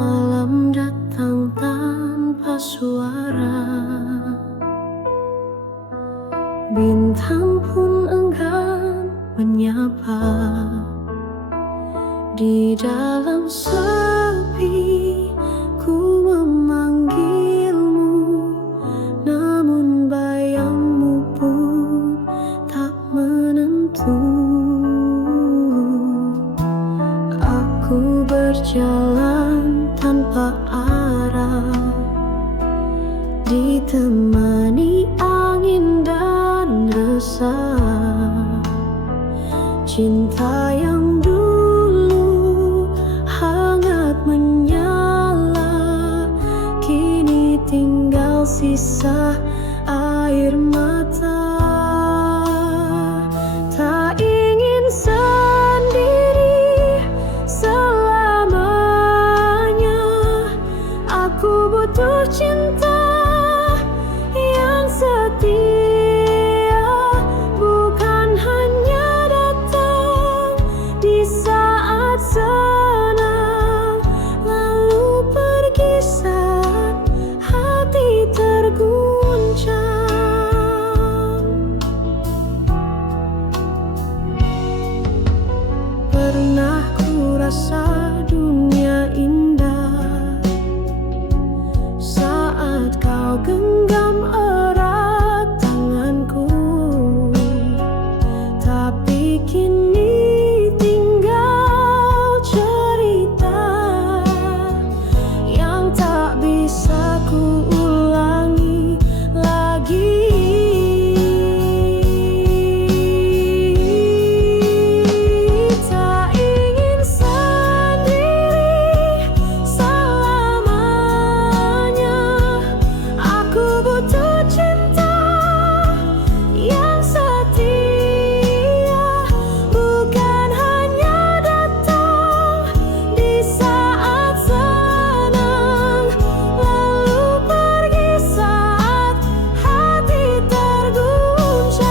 Malam datang tanpa suara, bintang pun enggan menyapa. Di dalam sepi ku memanggilmu, namun bayangmu pun tak menentu. Aku berjalan tanpa arah, ditemani angin dan resah. Cinta yang dulu hangat menyala, kini tinggal sisa air mata. Tak ingin sendiri selamanya, aku butuh cinta yang setia, bukan hanya datang di saat senang, lalu pergi saat hati terguncang. Pernah ku rasa dunia indah saat kau genggam erat tanganku, tapi kini tinggal cerita yang tak bisa ku ulangi lagi. Tak ingin sendiri selamanya, aku butuh cinta yang setia, bukan hanya datang di saat senang, lalu pergi saat hati terguncang.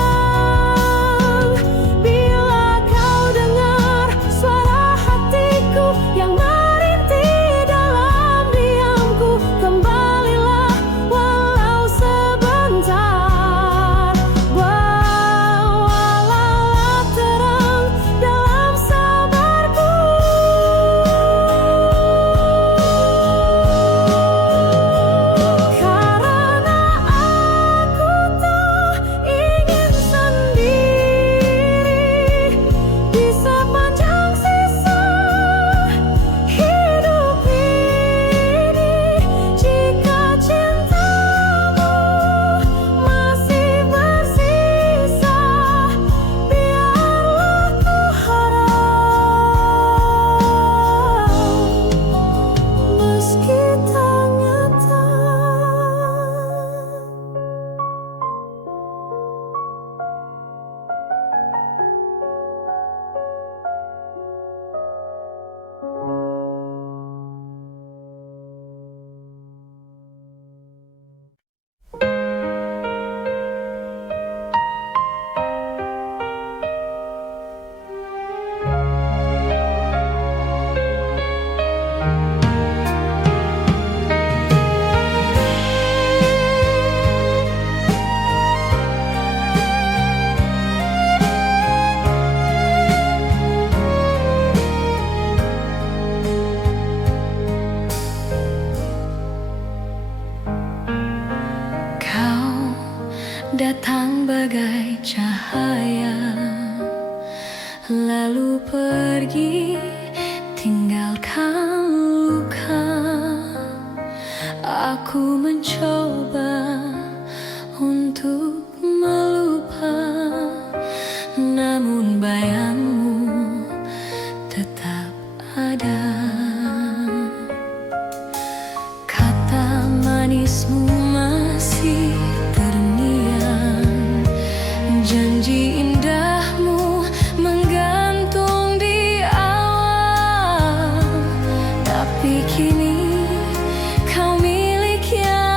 Bila kau dengar suara hatiku yang merintih dalam diamku, kembalilah walau sebentar. Bawalah terang dalam sabarku, karena aku tak ingin sendiri di sepanjang sisa hidup ini. Jika cintamu masih bersisa, biarlah ku harap, meski tak nyata. Kau datang bagai cahaya, lalu pergi tinggalkan luka. Aku mencoba untuk melupa, namun bayangmu tetap ada. Kata manismu masih terngiang, janji indahmu menggantung di awal, tapi kini kau milik yang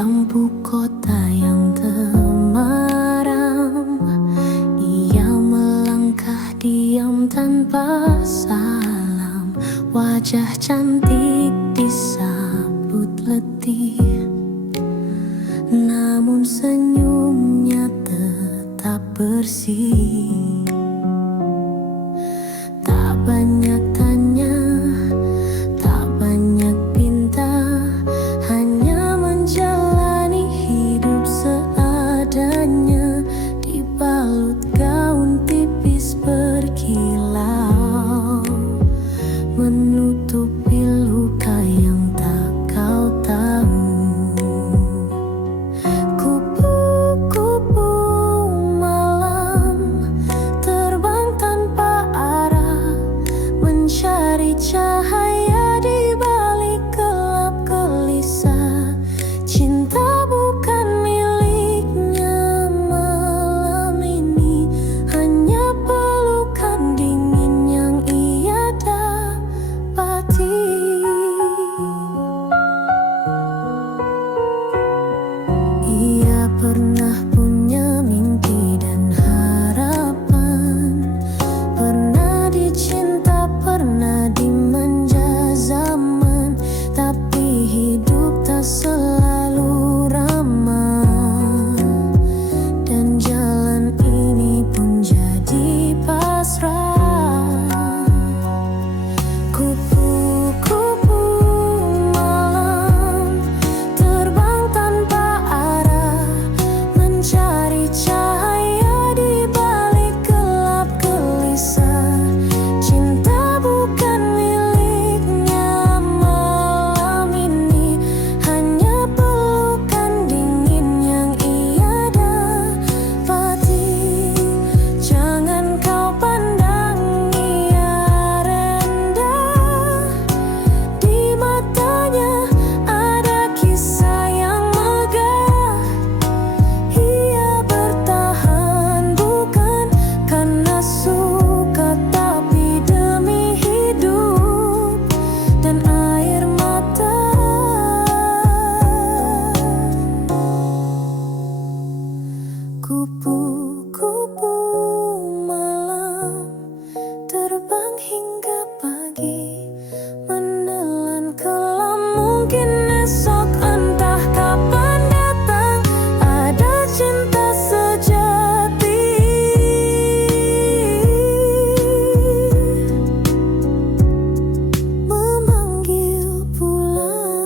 lampu kota yang temaram, ia melangkah diam tanpa salam. Wajah cantik disambut letih, namun senyumnya tetap bersih. Tak banyak tanya, tak banyak pinta, hanya menjalani hidup seadanya. Dibalut gaun tipis berkilau, menutupi luka yang tak kau tahu. Kupu-kupu malam terbang tanpa arah, mencari cahaya di balik gelap gelisah. Cinta bukan miliknya malam ini, hanya pelukan dingin yang ia dapati. Ia pernah punya mimpi dan harapan, pernah dicinta, pernah dimanja zaman, tapi hidup tak selalu ramah, dan jalan ini pun jadi pasrah. Kupu-kupu malam terbang tanpa arah, mencari cahaya di balik gelap gelisah. Cinta bukan miliknya malam ini, hanya pelukan dingin yang ia dapati. Jangan kau pandang ia rendah, di matanya ada kisah yang megah. Ia bertahan bukan karena suka, tapi demi hidup dan air mata. Kupu-kupu malam terbang hingga pagi, menelan kelam. Mungkin esok, entah kapan datang, ada cinta sejati memanggil pulang.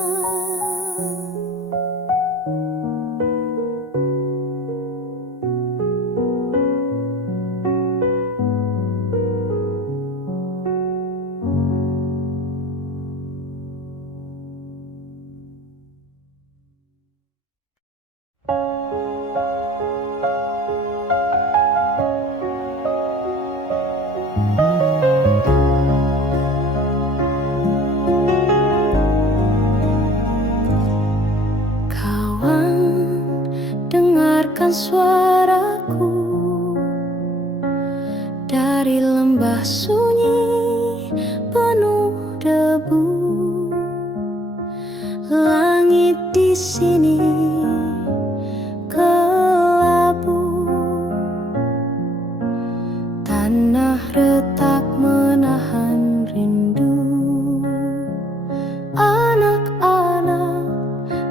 Kawan, dengarkan suaraku dari lembah sunyi penuh debu. Langit di sini kelabu, tanah retak menahan rindu. Anak-anak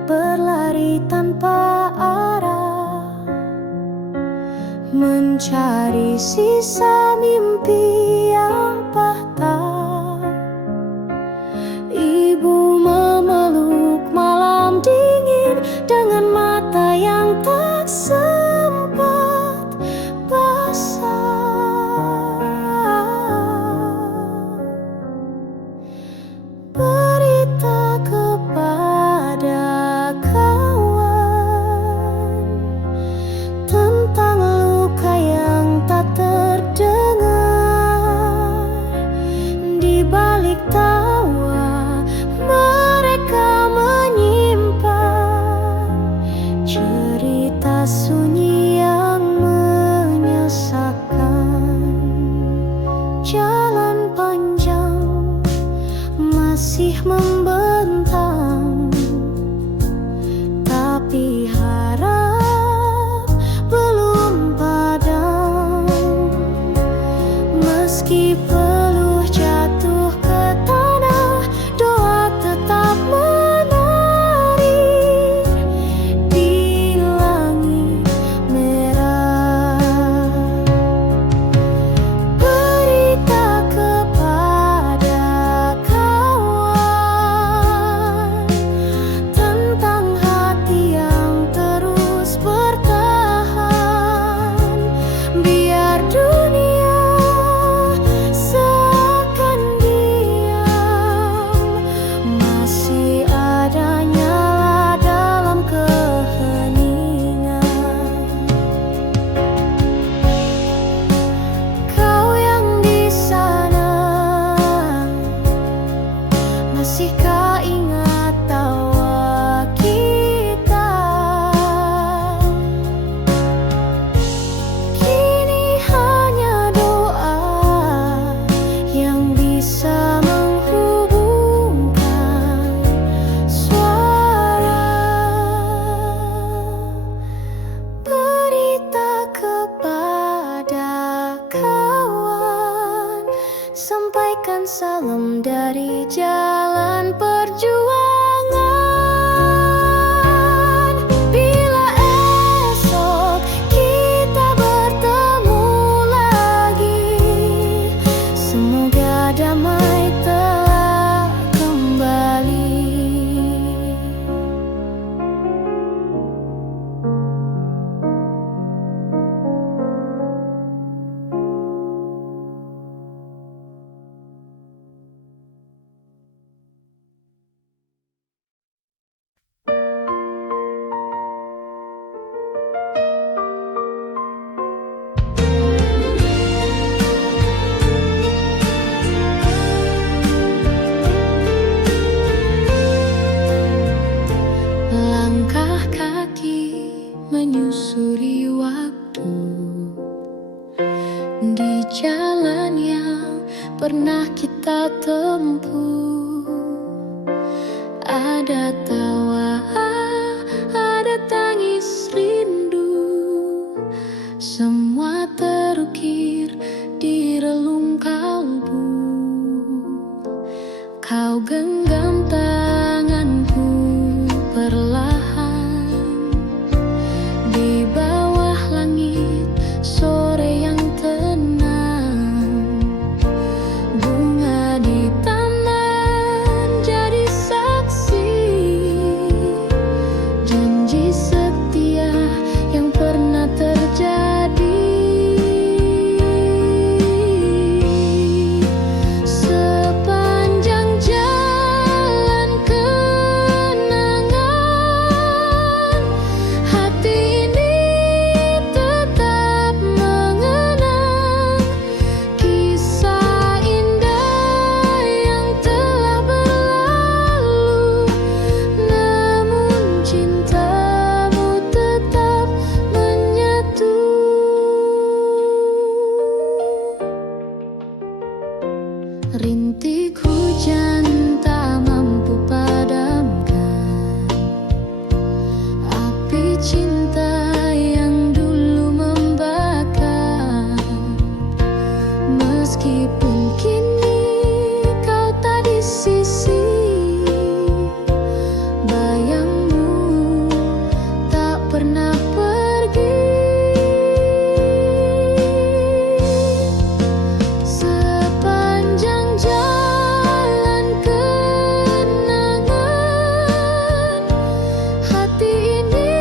berlari tanpa arah, mencari sisa mimpi yang patah. Ibu memeluk malam dingin dengan mata yang tak sempat basah. Berita kepada kawan tentang luka yang tak terdengar. Langkah kaki menyusuri waktu di jalan yang pernah kita tempuh. Ada tawa, ada tangis rindu, semua terukir di relung kalbu. Kau genggam tanganku perlahan di bawah langit sore yang tenang. Bunga di taman jadi saksi janji setia yang pernah terjadi. Sepanjang jalan kenangan, hati ini tetap mengenang kisah indah yang telah berlalu. Namun cintamu tetap menyatu. Rintik hujan tak mampu padamkan api cinta yang dulu membakar. Meskipun kini kau tak di sisi, bayangmu tak pernah pergi. Sepanjang jalan kenangan, hati ini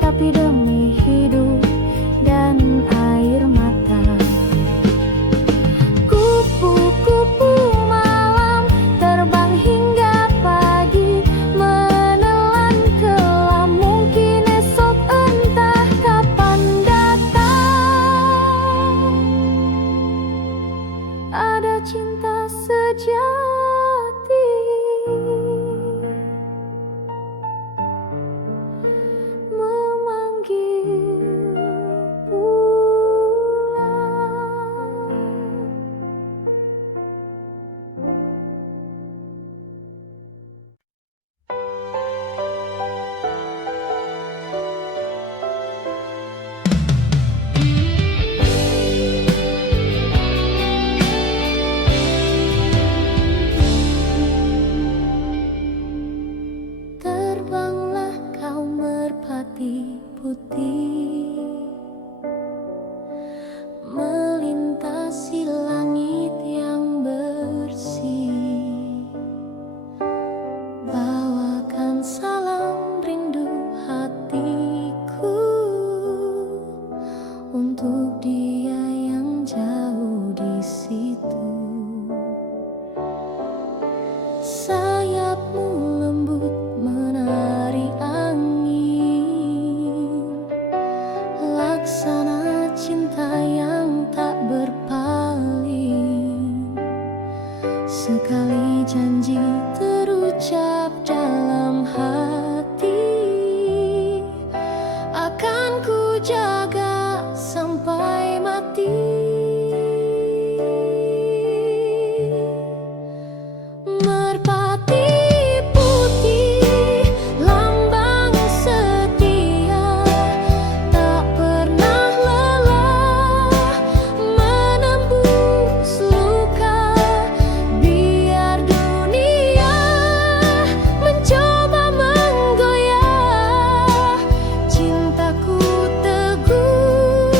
tapi demi hidup dan air mata. Kupu-kupu malam terbang hingga pagi, menelan kelam, mungkin esok entah kapan datang. Ada cinta sejati memanggil pulang. Terbanglah kau merpati putih, melintasi langit yang bersih. Bawakan salam rindu hatiku untuk dia yang jauh di situ. Sayapmu lembut menari angin, laksana cinta yang tak berpaling. Sekali janji terucap dalam hati, akan ku jaga sampai mati. Merpati putih, lambang setia, tak pernah lelah menembus luka. Biar dunia mencoba menggoyah, cintaku teguh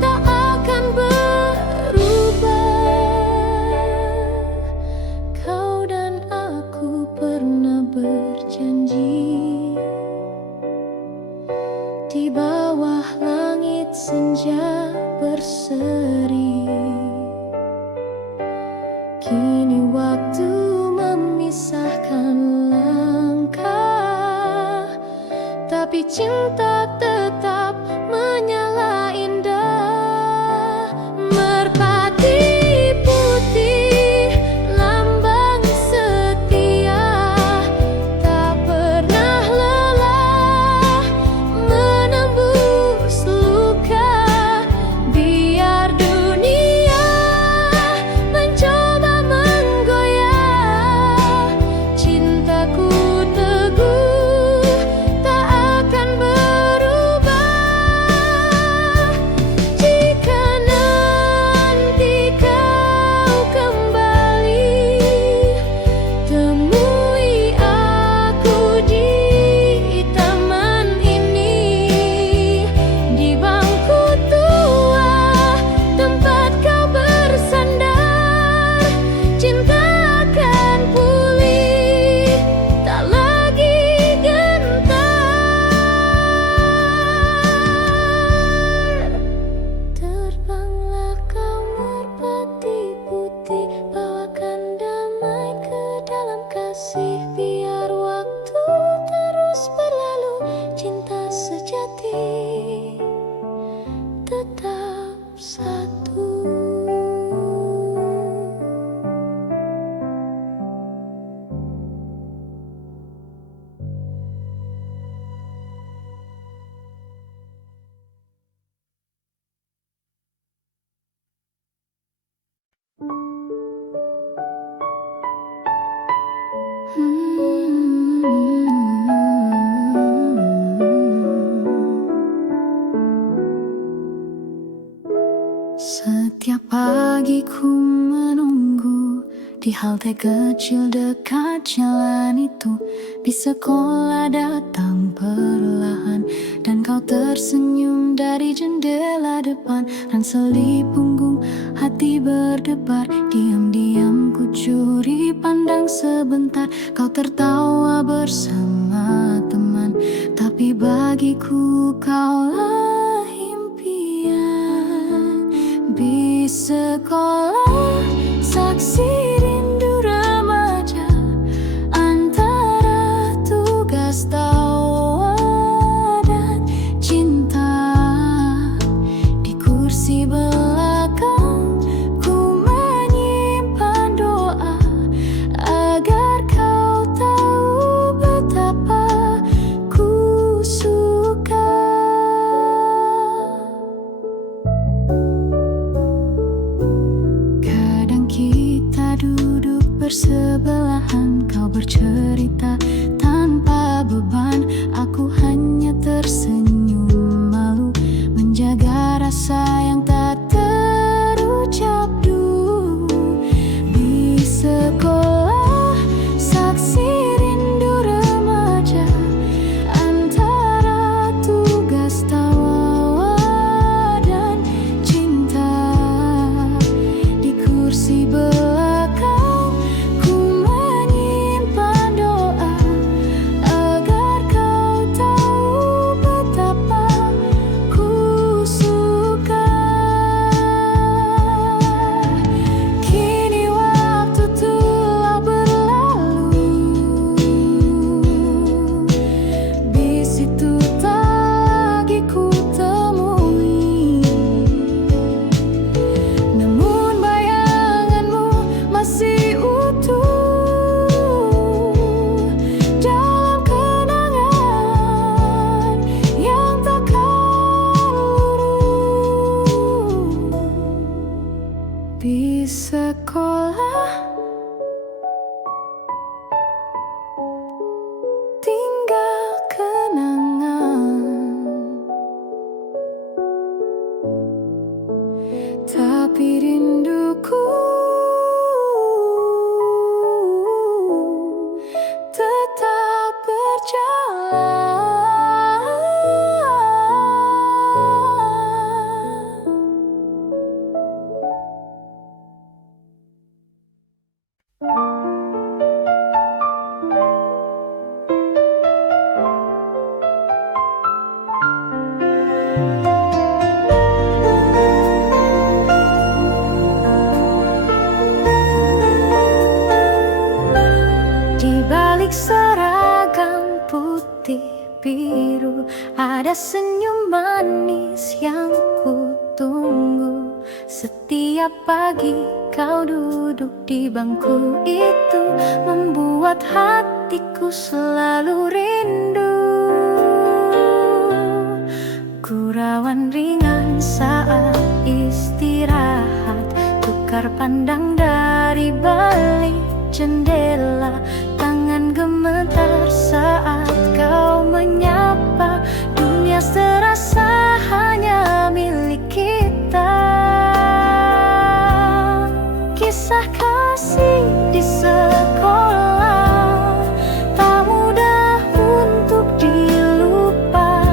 tak akan berubah. Kau dan aku pernah berjanji di bawah langit senja berseri. Kini waktu memisahkan langkah, tapi cinta tetap menyala indah. Merpati putih, lambang setia, tak pernah lelah menembus luka. Biar dunia mencoba menggoyah, cintaku teguh tak akan berubah. Jika nanti kau kembali, temui aku di taman ini, di bangku tua tempat kau bersandar. Cinta akan pulih, tak lagi gentar. Terbanglah kau merpati putih, bawakan damai ke dalam kasih. Biar waktu terus berlalu, cinta sejati tetap satu. Setiap pagi ku menunggu di halte kecil dekat jalan itu. Bis sekolah datang perlahan, dan kau tersenyum dari jendela depan. Ransel punggung, hati berdebar. Diam-diam ku curi pandang sebentar. Kau tertawa bersama teman, Tapi bagiku kaulah impian. Di sekolah saksi rindu remaja, antara tugas tawa dan cinta. Di kursi belakang ku menyimpan doa, agar kau tahu betapa ku suka. Kadang kita duduk bersebelahan, kau bercerita tanpa beban, aku hanya tersenyum malu, menjaga rasa yang tak terucap dulu. Di sekolah saksi rindu remaja, antara tugas tawa dan cinta. Di kursi belakang ku menyimpan doa, agar kau tahu betapa ku suka. Kini waktu telah berlalu, bis itu tak lagi ku temui, namun bayanganmu masih utuh dalam kenangan yang takkan luruh. Di sekolah tinggal kenangan, tapi rinduku tetap berjalan. Di balik seragam putih biru, ada senyum manis yang ku tunggu. Setiap pagi kau duduk di bangku itu, membuat hatiku selalu rindu. Gurauan ringan saat istirahat, tukar pandang dari balik jendela, tangan gemetar saat kau menyapa. Dunia serasa hanya milik kita. Kisah kasih di sekolah tak mudah untuk dilupa,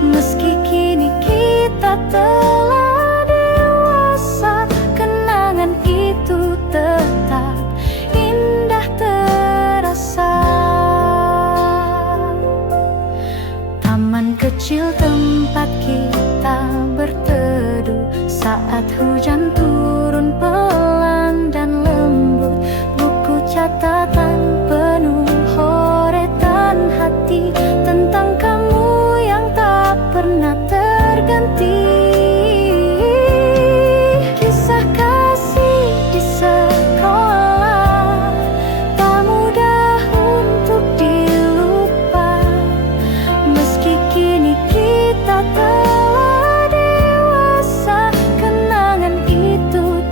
meski kini kita telah dewasa, kenangan itu tetap indah terasa. Taman kecil tempat kita berteduh saat hujan turun pelan dan lembut. Buku catatan penuh horetan hati tentang kamu yang tak pernah terganti. Kisah kasih di sekolah tak mudah untuk dilupa, meski kini kita telah dewasa, kenangan itu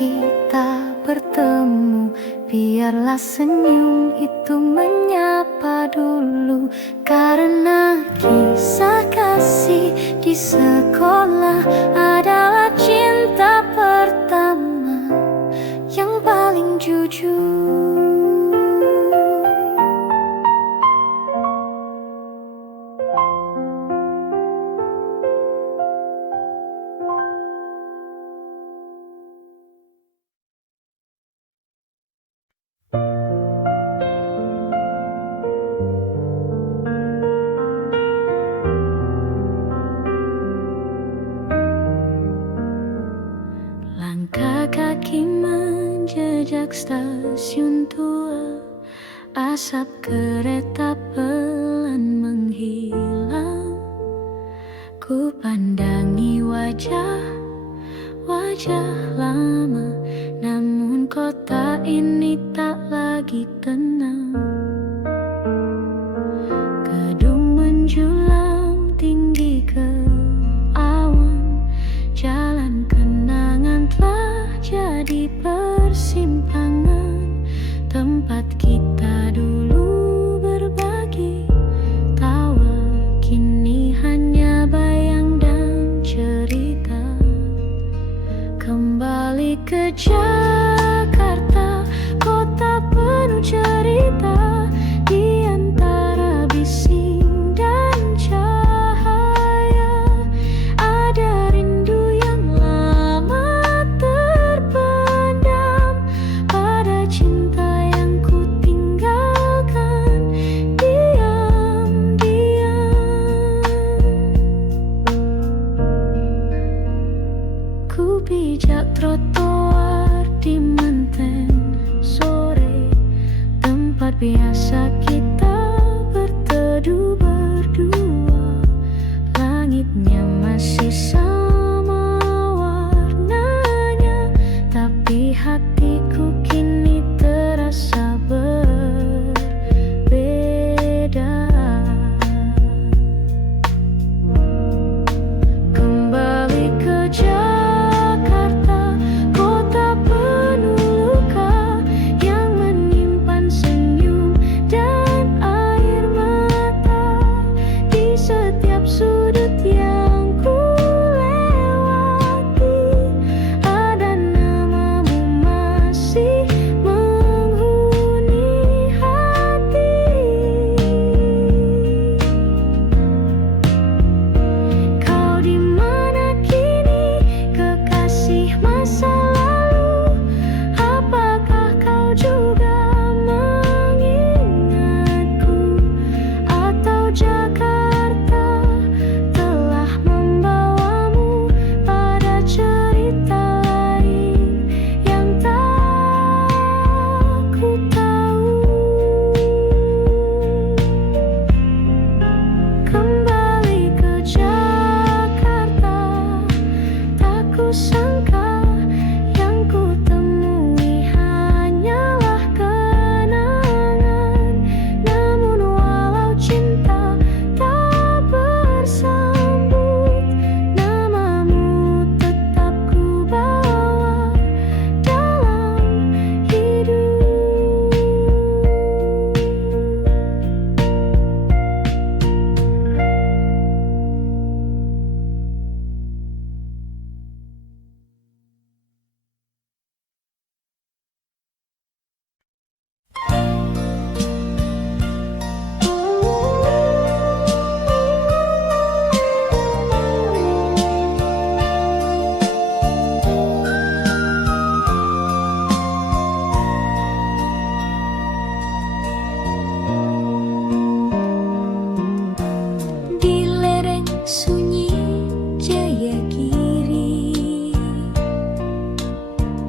kita bertemu, biarlah senyum itu menyapa dulu. Karena kisah kasih di sekolah adalah cinta pertama yang paling jujur. Langkah kaki menjejak stasiun tua, asap kereta pelan menghilang. Ku pandangi wajah lama, namun kota ini tak lagi tenang. Gedung menjulang tinggi ke awan, jalan kenangan telah jadi persimpangan, tempat kita dulu berbagi tawa, kini hanya bayang dan cerita. Kembali ke Jakarta, kota penuh cerita, di antara bising dan cahaya ada rindu yang lama terpendam pada cinta yang ku tinggalkan diam-diam. Ku pijak trotoar di Menteng sore, tempat biasa kita berteduh berdua. Langitnya masih sama warnanya, tapi hatiku kini terasa berbeda. Kembali ke Jakarta, kota penuh luka yang menyimpan senyum dan air mata. Di setiap sudut yang ku lewati, ada namamu masih menghuni hati. Kau di mana kini, kekasih masa lalu? Apakah kau juga mengingatku? Atau Jakarta telah membawamu pada cerita lain yang tak ku tahu? Kembali ke Jakarta, tak kusangka yang ku temui hanyalah kenangan. Namun walau cinta tak bersambut, namamu tetap ku bawa dalam hidup. Di lereng sunyi Jayagiri,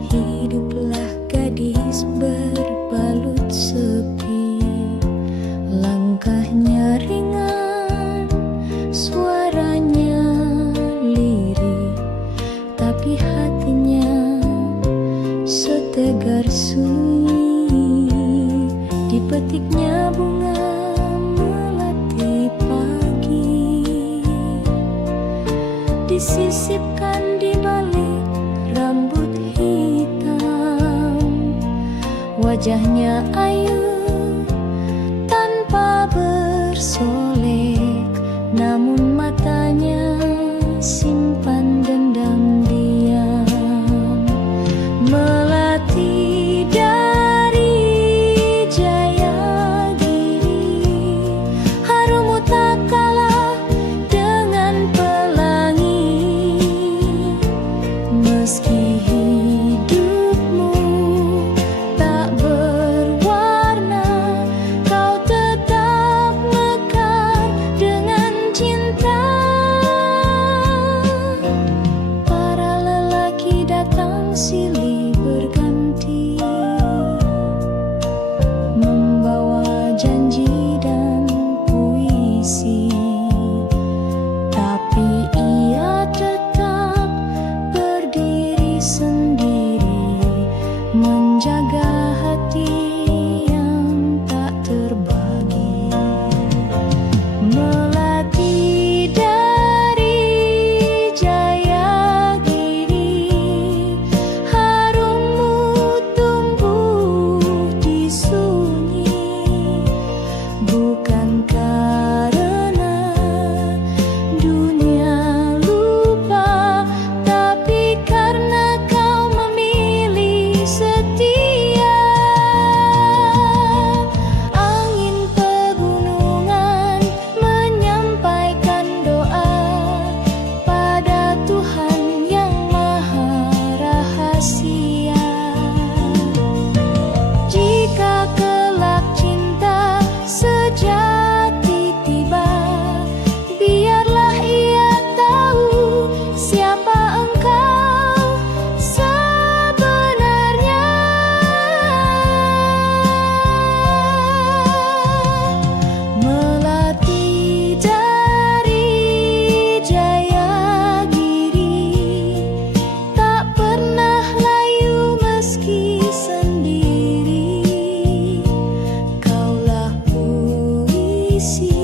hiduplah gadis berbalut sepi. Langkahnya ringan, suaranya lirih, tapi hatinya setegar sunyi. Dipetiknya bunga melati pagi, disisipkan di balik rambut hitam. Wajahnya ayu tanpa bersolek, namun matanya simpan dendam diam. Melati dari Jayagiri, harummu tak kalah dengan pelangi. Meski hidupmu tak berwarna, kau tetap mekar dengan cinta. Para lelaki datang silih berganti, membawa janji dan puisi, tapi ia tetap berdiri sendiri, menjaga hati yang tak terbagi. Melati dari Jayagiri, harummu tumbuh di sunyi, bukan karena dunia lupa, tapi karena kau memilih setia. Angin pegunungan menyampaikan doa pada Tuhan yang maha rahasia. Jika kelak cinta sejati tiba, biarlah ia tahu siapa engkau sebenarnya. Melati dari Jayagiri, tak pernah layu meski sendiri. Kaulah puisi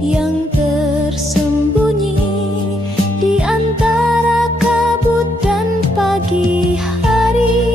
yang tersembunyi di antara kabut dan pagi hari.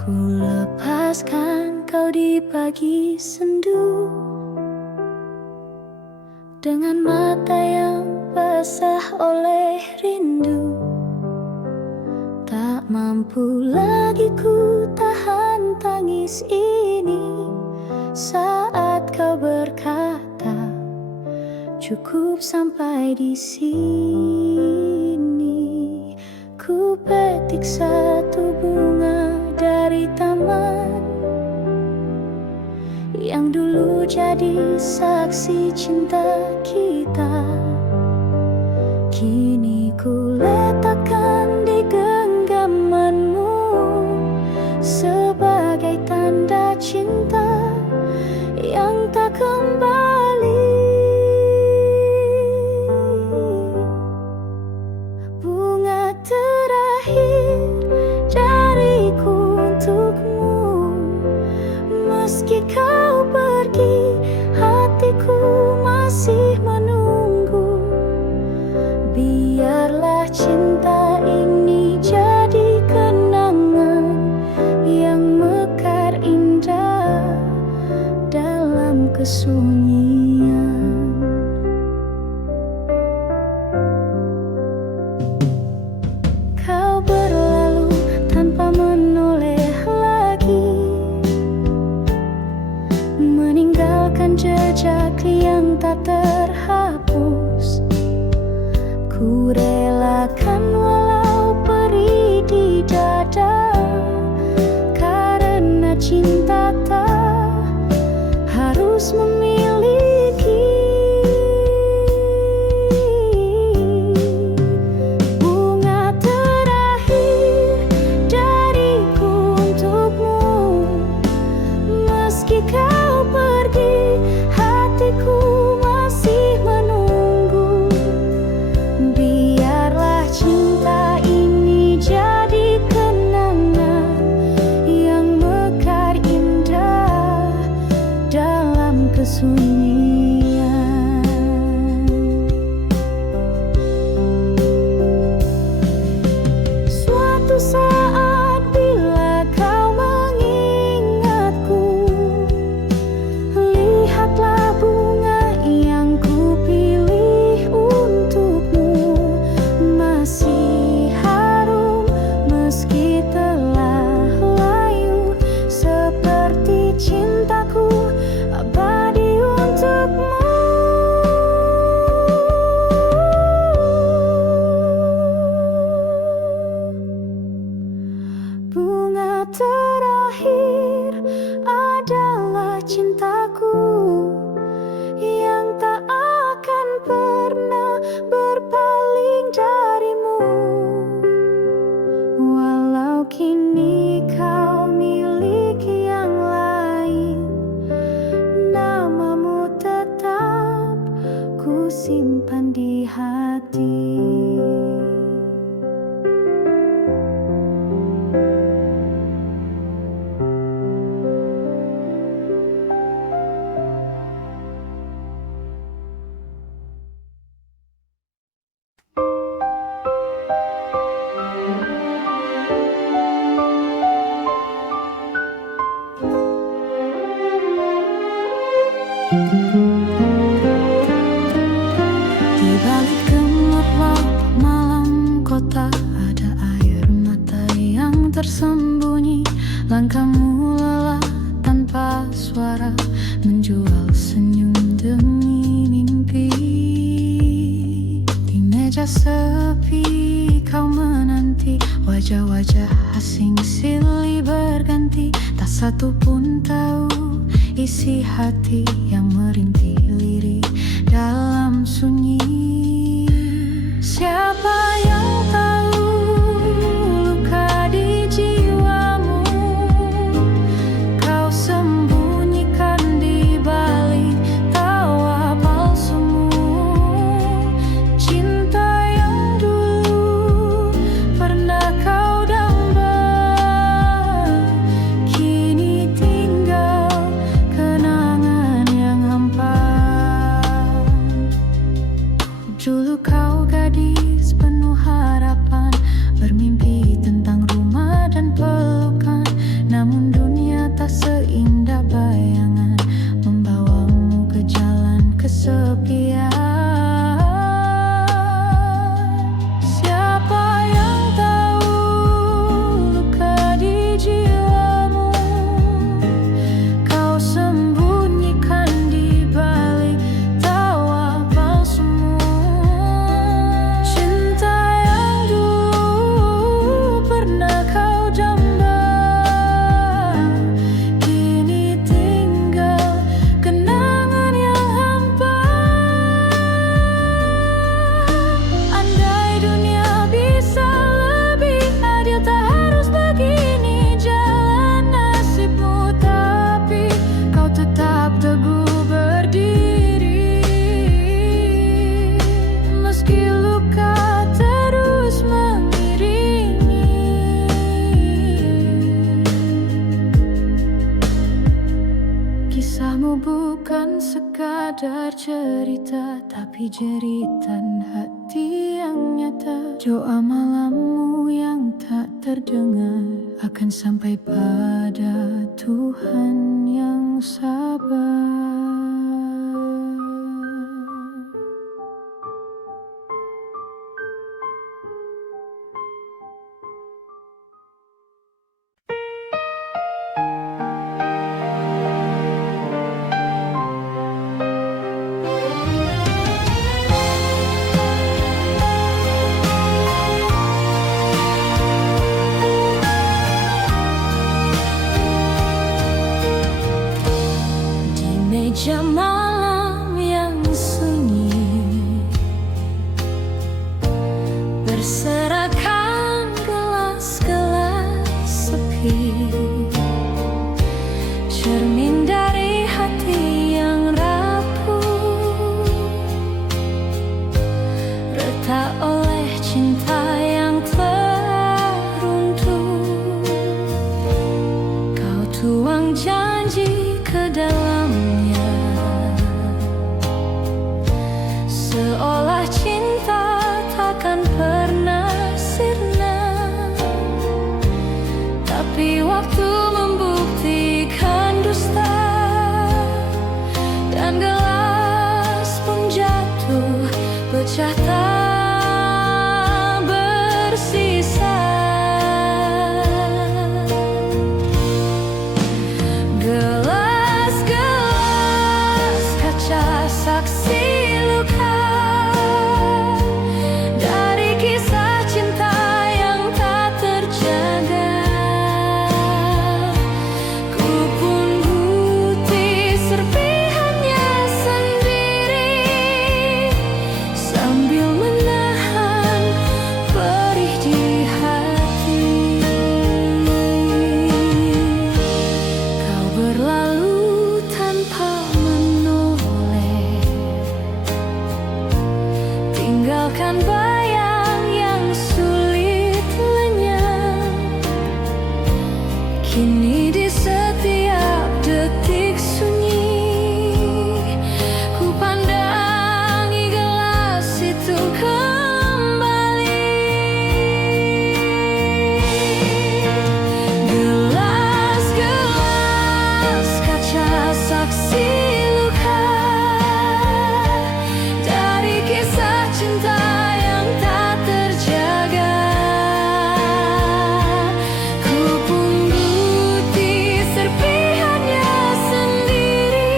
Ku lepaskan kau di pagi sendu, dengan mata yang basah oleh rindu. Tak mampu lagi ku tahan tangis ini saat kau berkata, cukup sampai di sini. Ku petik satu bunga dari taman yang dulu jadi saksi cinta kita. Kini ku letakkan di genggamanmu sebagai tanda cinta yang tak kembali. Bunga terakhir dariku untukmu, meski kau pergi, hatiku masih menunggu. Biarlah cinta ini jadi kenangan yang mekar indah dalam kesunyian. Kau berlalu tanpa menoleh lagi, meninggalkan jejak yang tak terhapus. Ku relakan walau perih di dada, karena cinta tak harus memiliki. Bunga terakhir kesunyian. Suatu saat bila kau mengingatku, lihatlah bunga yang kupilih untukmu, masih harum meski telah layu, seperti cintaku abadi untukmu. Bunga terakhir adalah cintaku yang tak akan pernah berpaling darimu. Walau kini kau miliki yang lain, namamu tetap ku simpan di hati. Di balik gemerlap malam kota ada air mata yang tersembunyi. Langkahmu lelah tanpa suara, menjual senyum demi mimpi. Di meja sepi kau menanti, wajah-wajah asing silih berganti. Tak satu pun tahu isi hati yang merintih lirih dalam sunyi. Siapa yang tahu luka di jiwamu, kau sembunyikan di balik tawa palsumu. Cinta yang dulu pernah kau damba, kini tinggal kenangan yang hampa. Dulu kau gadis penuh harapan, bermimpi tentang rumah dan pelukan. Namun dunia tak seindah bayangan, membawamu ke jalan kesepian. Siapa yang tahu luka di jiwamu, kau sembunyikan di balik tawa palsumu. Cinta yang dulu pernah kau jamba, kini tinggal kenangan yang hampa. Andai dunia bisa lebih adil, tak harus begini jalan nasibmu. Tapi kau tetap teguh berdiri, meski luka terus mengiringi. Kisahmu bukan sekadar cerita, tapi jeritan hati yang nyata. Doa malammu yang tak terdengar akan sampai pada Tuhan yang sabar. Di meja malam yang sunyi, berserakan gelas-gelas sepi, cermin dari hati yang rapuh, retak oleh cinta yang telah runtuh. Kau tuang janji ke dalamnya, Kini di setiap detik sunyi, ku pandangi gelas itu kembali. Gelas-gelas kaca saksi luka dari kisah cinta yang tak terjaga. Ku punguti serpihannya sendiri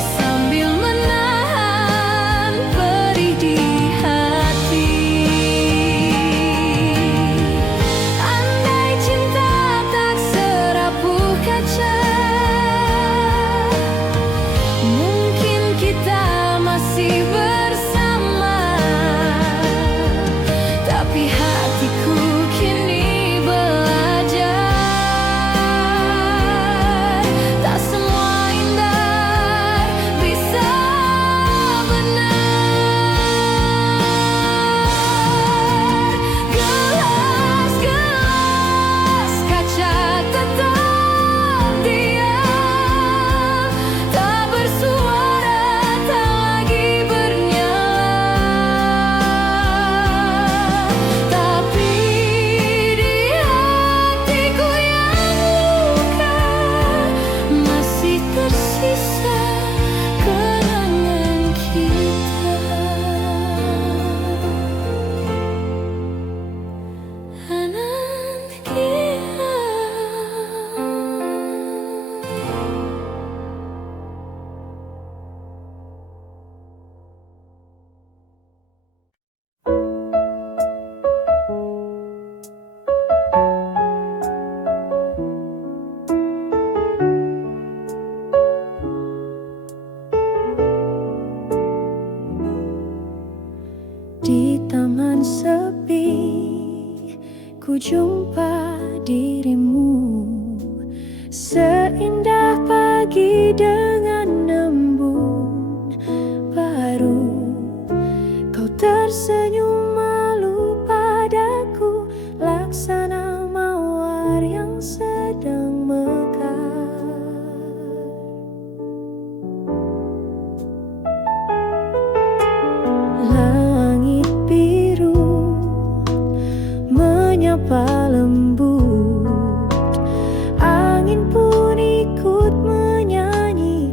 sambil menahan perih di hati. Andai cinta tak serapuh kaca, mungkin kita masih bersama. Tapi hatiku kini belajar, tak semua indah bisa benar. Gelas-gelas kaca tetap diam, tak bersuara, tak lagi bernyala. Tapi di hatiku yang luka masih tersisa kenangan kita. Anantia. Di taman sepi, ku jumpa dirimu, seindah pagi dengan embun baru. Kau tersenyum malu padaku, laksana mawar yang sedang mekar. Langit biru menyapa lembut, angin pun ikut menyanyi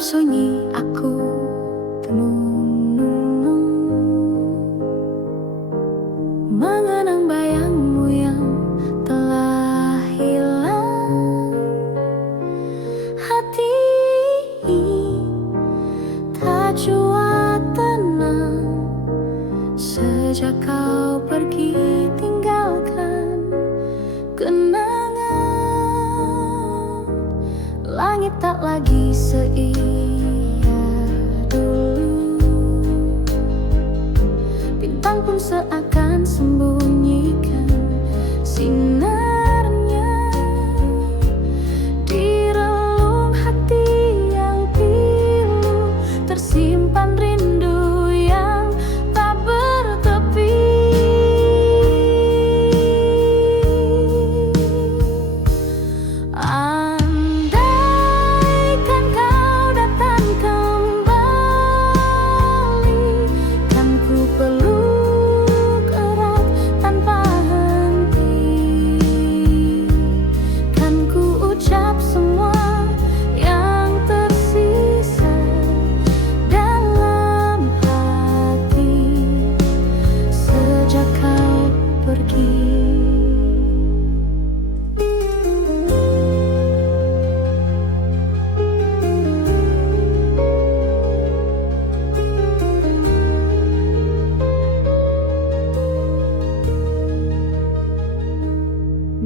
Dalam sunyi aku tenung-nung, mengenang bayangmu yang telah hilang. Hati tak jua tenang sejak kau pergi tinggalkan kenangan. Langit tak lagi seindah dulu, bintang pun seakan sembunyikan sinarnya di relung hati yang pilu. Tersimpan rindu yang tak bertepi.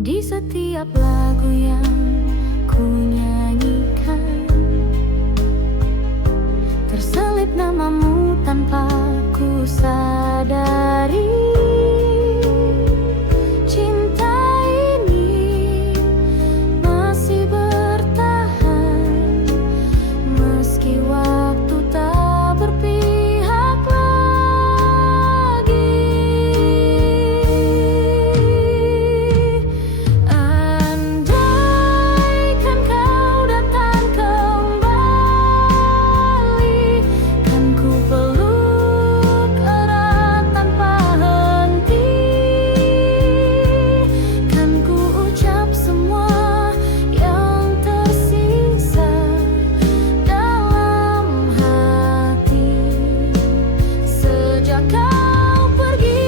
Di setiap lagu yang ku nyanyikan terselip namamu tanpa ku sadari. Cinta ini masih bertahan meski waktu tak berpihak lagi. Andaikan kau datang kembali, kan ku peluk erat tanpa henti, kan ku ucap semua yang tersisa dalam hati sejak kau pergi.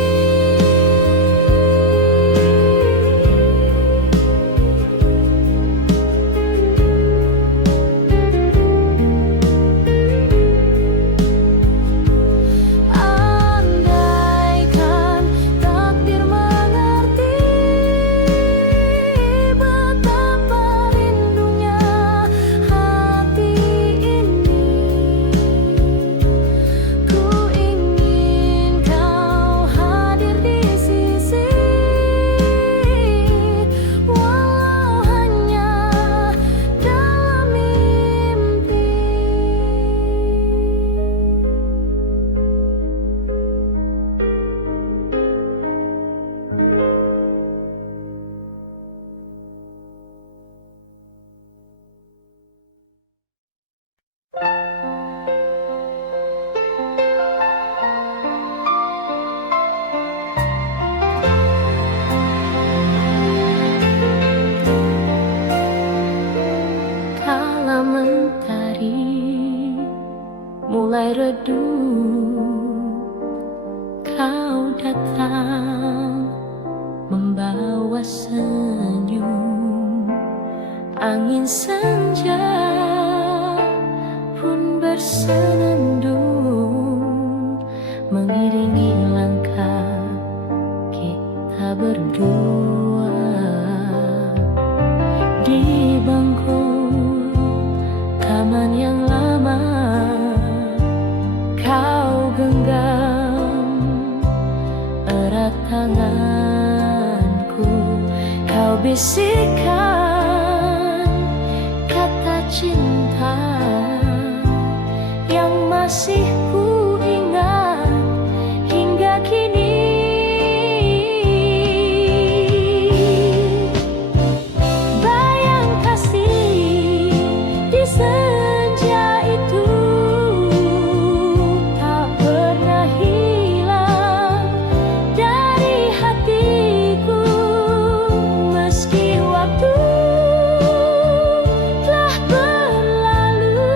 Andaikan takdir mengerti betapa rindunya hati ini, ku ingin kau hadir di sisi, walau hanya dalam mimpi. Kala mentari mulai redup, kau datang membawa senyum. Angin senja pun bersenandung mengiringi langkah kita berdua di bangku taman yang lama. Kau genggam erat tanganku, kau bisikkan kata cinta yang masih ku ingat hingga kini. Bayang kasih di senja itu tak pernah hilang dari hatiku meski waktu telah berlalu.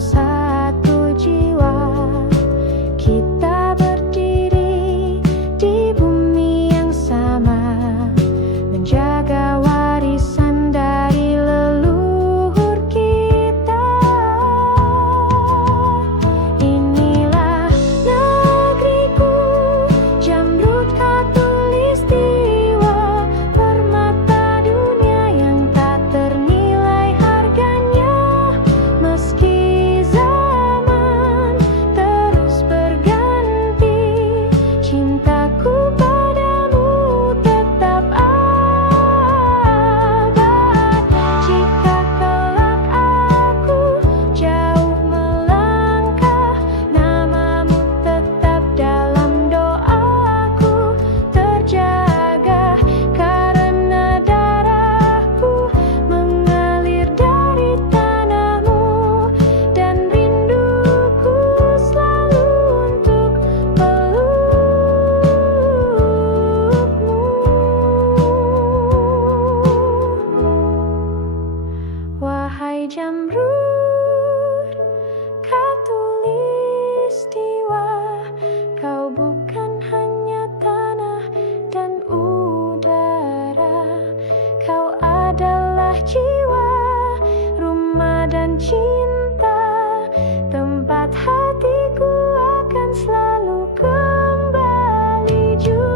satu jiwa. Kita berdiri di bumi yang sama, menjaga warisan dari leluhur kita. Inilah negeriku, Jamrud Khatulistiwa, permata dunia yang tak ternilai harganya. Meski zaman terus berganti, cintaku padamu tetap abad. Jika kelak aku jauh melangkah, namamu tetap dalam doaku terjaga, karena darahku mengalir dari tanahmu, dan rinduku selalu untuk pelukmu. Wahai Jamrud Khatulistiwa, kau bukan hanya tanah dan udara, kau adalah jiwa, rumah dan cinta, tempat hatiku akan selalu kembali juga.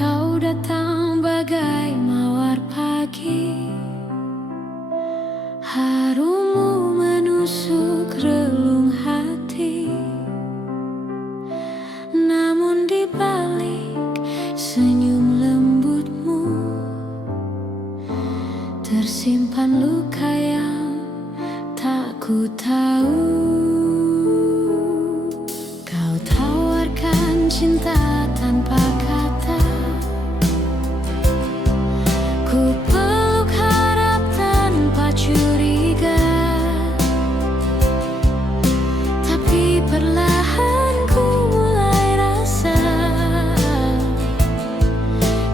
Kau datang bagai mawar pagi, harummu menusuk relung hati. Namun di balik senyum lembutmu tersimpan luka yang tak ku tahu. Kau tawarkan cinta tanpa kata, ku peluk harap tanpa curiga, tapi perlahan ku mulai rasa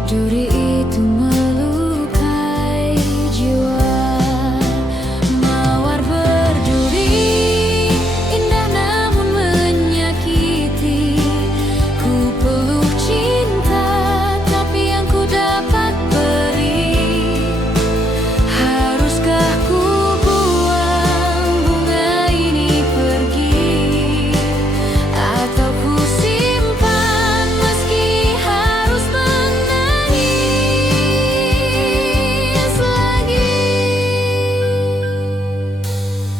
duri itu melukai jiwa. Mawar berduri, indah namun menyakiti, ku peluk cinta, tapi yang ku dapat beri. Haruskah ku buang bunga ini pergi, atau ku simpan meski harus menangis lagi?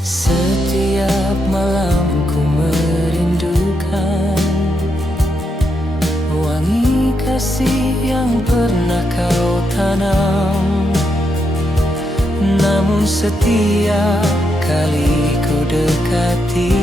Setiap malam ku merindukan wangi kasih yang pernah kau tanam. Namun setiap kali ku dekati,